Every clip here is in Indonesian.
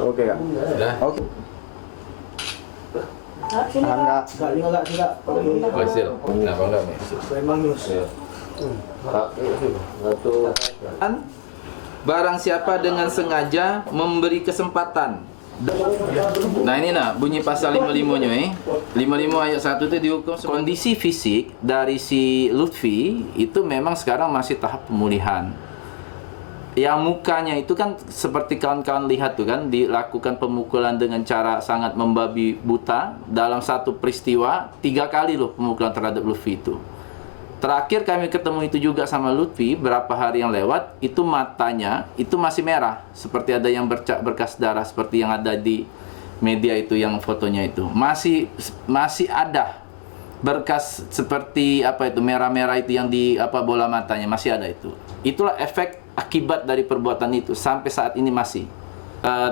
Oke ya. Oke. Enggak. Barang siapa dengan sengaja memberi kesempatan. Nah ini bunyi pasal 55-nya 55 ayat 1 itu dihukum. Kondisi fisik dari si Lutfi itu memang sekarang masih tahap pemulihan. Yang mukanya itu kan seperti kawan-kawan lihat tuh kan, dilakukan pemukulan dengan cara sangat membabi buta. Dalam satu peristiwa 3 kali loh pemukulan terhadap Lutfi itu. Terakhir kami ketemu itu juga sama Lutfi berapa hari yang lewat, itu matanya itu masih merah, seperti ada yang berkas darah seperti yang ada di media itu, yang fotonya itu masih ada berkas seperti apa itu merah-merah itu yang di bola matanya masih ada itu. Itulah efek akibat dari perbuatan itu sampai saat ini masih.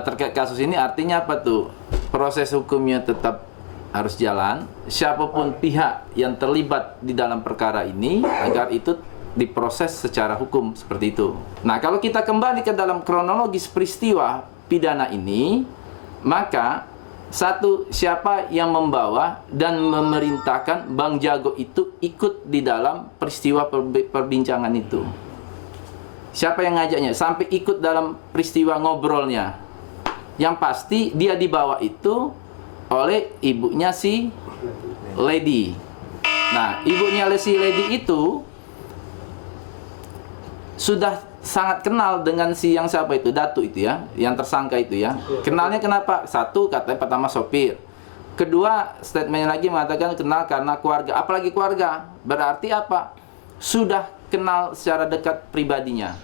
Terkait kasus ini artinya apa tuh? Proses hukumnya tetap harus jalan. Siapapun pihak yang terlibat di dalam perkara ini agar itu diproses secara hukum seperti itu. Nah, kalau kita kembali ke dalam kronologis peristiwa pidana ini, maka satu, siapa yang membawa dan memerintahkan Bang Jago itu ikut di dalam peristiwa perbincangan itu? Siapa yang ngajaknya sampai ikut dalam peristiwa ngobrolnya? Yang pasti dia dibawa itu oleh ibunya si Lady. Nah, ibunya si Lady itu sudah sangat kenal dengan si yang siapa itu, Datu itu ya, yang tersangka itu ya. Kenalnya kenapa? Satu, katanya pertama sopir. Kedua, statementnya lagi mengatakan kenal karena keluarga. Apalagi keluarga, berarti apa? Sudah kenal secara dekat pribadinya.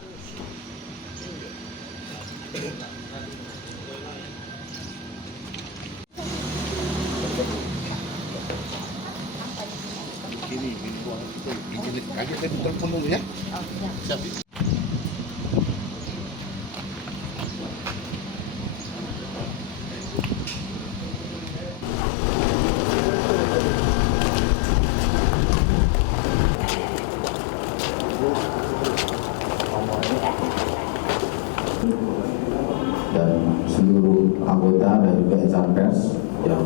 Ini aja saya telepon dulu ya. Siap. Dan seluruh anggota dan juga insan pers yang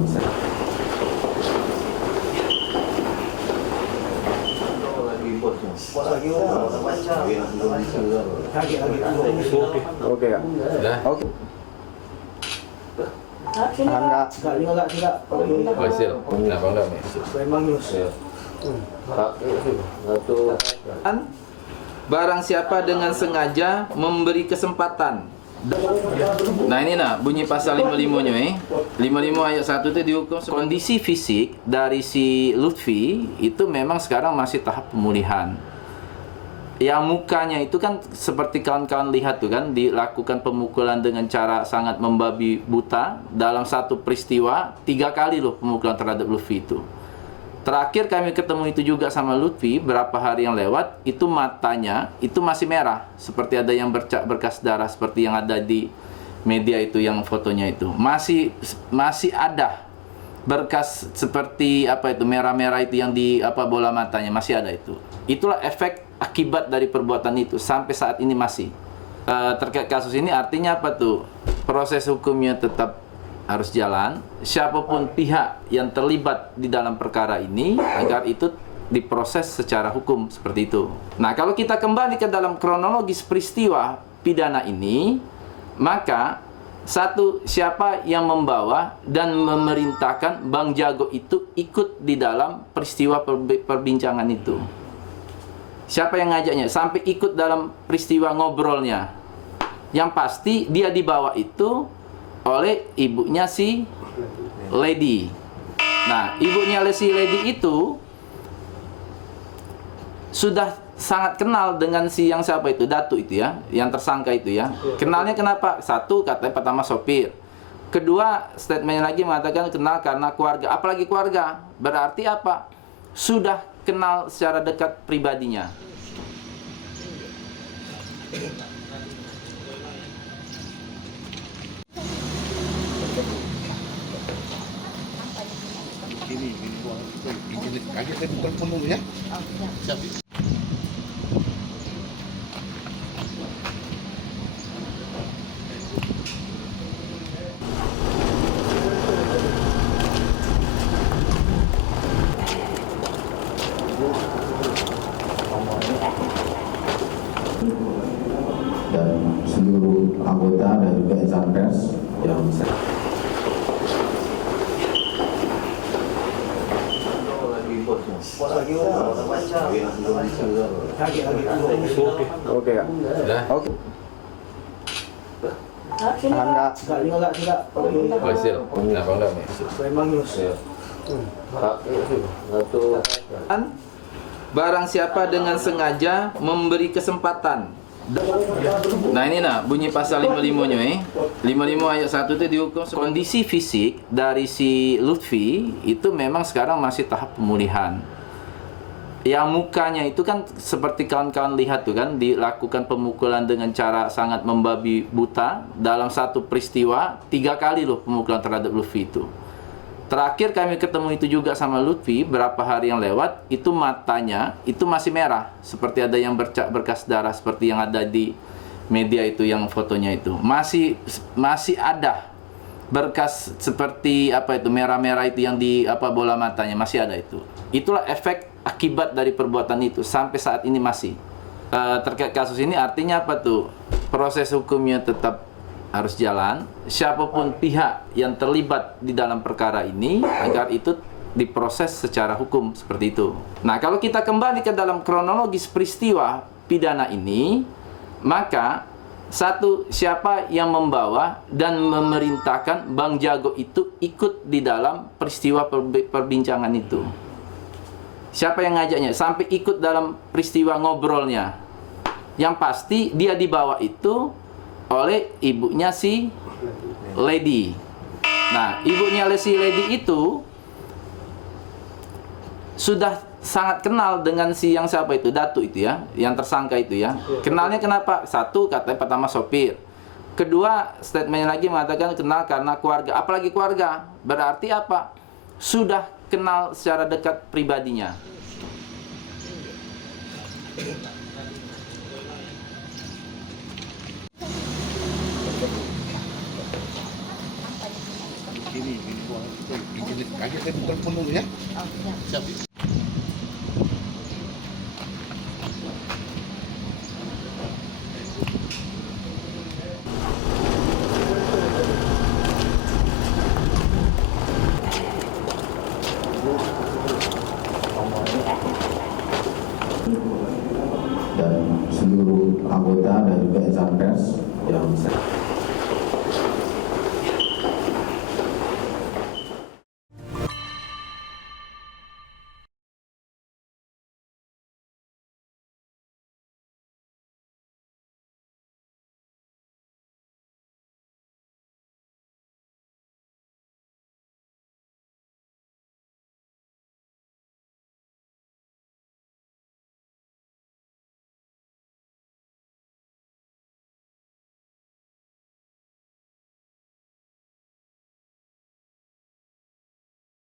Oke ya. Oke. Barang siapa dengan sengaja memberi kesempatan. Nah ini bunyi pasal 55-nya 55 ayat 1 itu dihukum. Kondisi fisik dari si Lutfi itu memang sekarang masih tahap pemulihan. Yang mukanya itu kan seperti kawan-kawan lihat tuh kan, dilakukan pemukulan dengan cara sangat membabi buta. Dalam satu peristiwa 3 kali loh pemukulan terhadap Lutfi itu. Terakhir kami ketemu itu juga sama Lutfi berapa hari yang lewat, itu matanya itu masih merah, seperti ada yang berkas darah seperti yang ada di media itu, yang fotonya itu masih ada berkas seperti apa itu merah-merah itu yang di bola matanya masih ada itu. Itulah efek akibat dari perbuatan itu sampai saat ini masih. Terkait kasus ini artinya apa tuh? Proses hukumnya tetap harus jalan. Siapapun pihak yang terlibat di dalam perkara ini agar itu diproses secara hukum seperti itu. Nah, kalau kita kembali ke dalam kronologis peristiwa pidana ini, maka satu, siapa yang membawa dan memerintahkan Bang Jago itu ikut di dalam peristiwa perbincangan itu? Siapa yang ngajaknya sampai ikut dalam peristiwa ngobrolnya? Yang pasti dia dibawa itu oleh ibunya si Lady. Nah, ibunya si Lady itu sudah sangat kenal dengan si yang siapa itu, Datu itu ya, yang tersangka itu ya. Kenalnya kenapa? Satu, katanya pertama sopir. Kedua, statementnya lagi mengatakan kenal karena keluarga. Apalagi keluarga, berarti apa? Sudah kenal secara dekat pribadinya. Ini aja saya telepon dulu ya. Siap. dan seluruh anggota dan juga insan pers yang saya Oke kak. Sudah? Oke. Tahan kak. Hasil. Nah, Bang Dam. Barang siapa dengan sengaja memberi kesempatan. Nah ini bunyi pasal 55-nya 55 ayat 1 itu dihukum kondisi fisik dari si Lutfi itu memang sekarang masih tahap pemulihan. Yang mukanya itu kan seperti kawan-kawan lihat tuh kan, dilakukan pemukulan dengan cara sangat membabi buta dalam satu peristiwa 3 kali loh pemukulan terhadap Lutfi itu. Terakhir kami ketemu itu juga sama Lutfi berapa hari yang lewat, itu matanya itu masih merah, seperti ada yang berkas darah seperti yang ada di media itu yang fotonya itu. Masih ada berkas seperti apa itu merah-merah itu yang di bola matanya masih ada itu. Itulah efek akibat dari perbuatan itu sampai saat ini masih. Terkait kasus ini artinya apa tuh? Proses hukumnya tetap harus jalan, siapapun pihak yang terlibat di dalam perkara ini agar itu diproses secara hukum seperti itu. Nah, kalau kita kembali ke dalam kronologis peristiwa pidana ini, maka satu, siapa yang membawa dan memerintahkan Bang Jago itu ikut di dalam peristiwa perbincangan itu? Siapa yang ngajaknya sampai ikut dalam peristiwa ngobrolnya? Yang pasti dia dibawa itu oleh ibunya si Lady. Nah, ibunya si Lady itu sudah sangat kenal dengan si yang siapa itu, Datu itu ya, yang tersangka itu ya. Kenalnya kenapa? Satu, katanya pertama sopir. Kedua, statementnya lagi mengatakan kenal karena keluarga. Apalagi keluarga, berarti apa? Sudah kenal secara dekat pribadinya. Ini kaget saya telepon dulu ya. Siap.